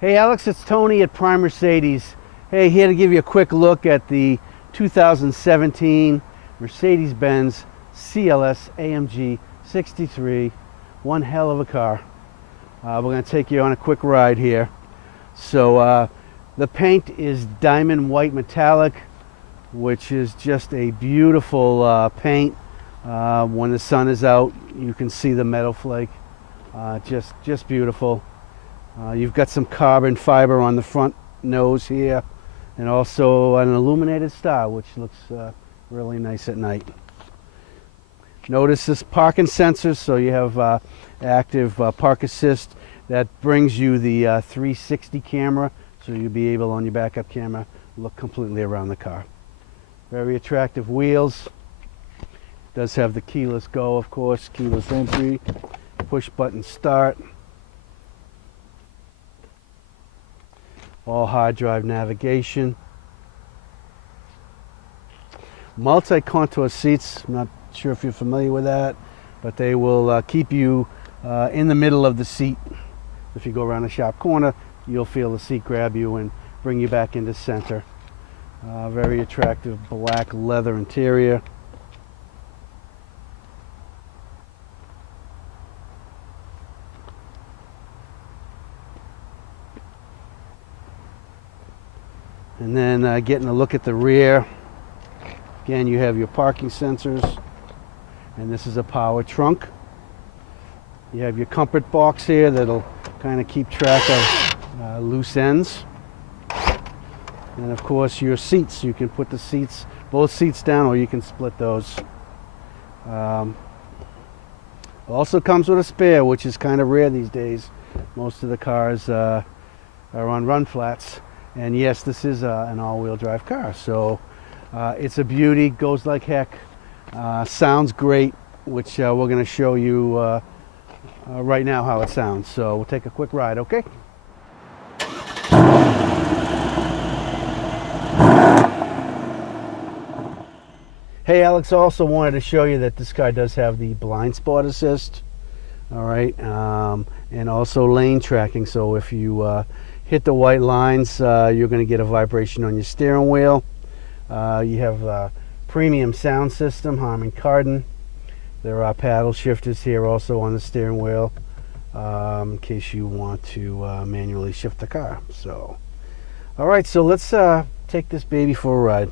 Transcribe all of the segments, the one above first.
Hey Alex, it's Tony at Prime Mercedes. Hey, here to give you a quick look at the 2017 Mercedes-Benz CLS AMG 63. One hell of a car. We're going to take you on a quick ride here. So the paint is diamond white metallic, which is just a beautiful paint. When the sun is out, you can see the metal flake. Just beautiful. You've got some carbon fiber on the front nose here, and also an illuminated star, which looks really nice at night. Notice this parking sensor, so you have active park assist. That brings you the 360 camera, so you'll be able, on your backup camera, look completely around the car. Very attractive wheels. Does have the keyless go, of course, keyless entry, push button start. All hard drive navigation. Multi-contour seats. I'm not sure if you're familiar with that, but they will keep you in the middle of the seat. If you go around a sharp corner, you'll feel the seat grab you and bring you back into center. Very attractive black leather interior. And then getting a look at the rear. Again, you have your parking sensors, and this is a power trunk. You have your comfort box here that'll kind of keep track of loose ends. And of course your seats. You can put the seats, both seats down, or you can split those. Also comes with a spare, which is kind of rare these days. Most of the cars are on run flats. And yes, this is an all-wheel drive car, so it's a beauty, goes like heck, sounds great, which we're going to show you right now how it sounds. So we'll take a quick ride, okay? Hey Alex, also wanted to show you that this car does have the blind spot assist, all right, and also lane tracking. So if you hit the white lines, you're going to get a vibration on your steering wheel. You have a premium sound system, Harman Kardon. There are paddle shifters here also on the steering wheel, in case you want to manually shift the car. So, all right, so let's take this baby for a ride.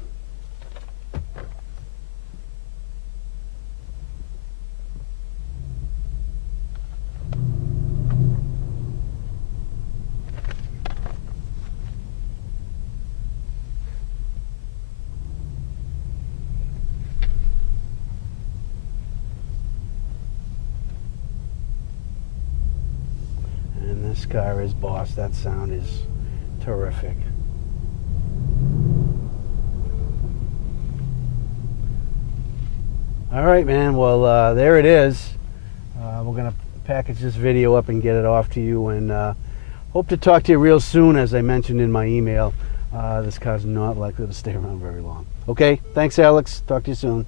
This car is boss. That sound is terrific. All right, man. Well, there it is. We're going to package this video up and get it off to you, and hope to talk to you real soon. As I mentioned in my email, this car's not likely to stay around very long. Okay, thanks, Alex. Talk to you soon.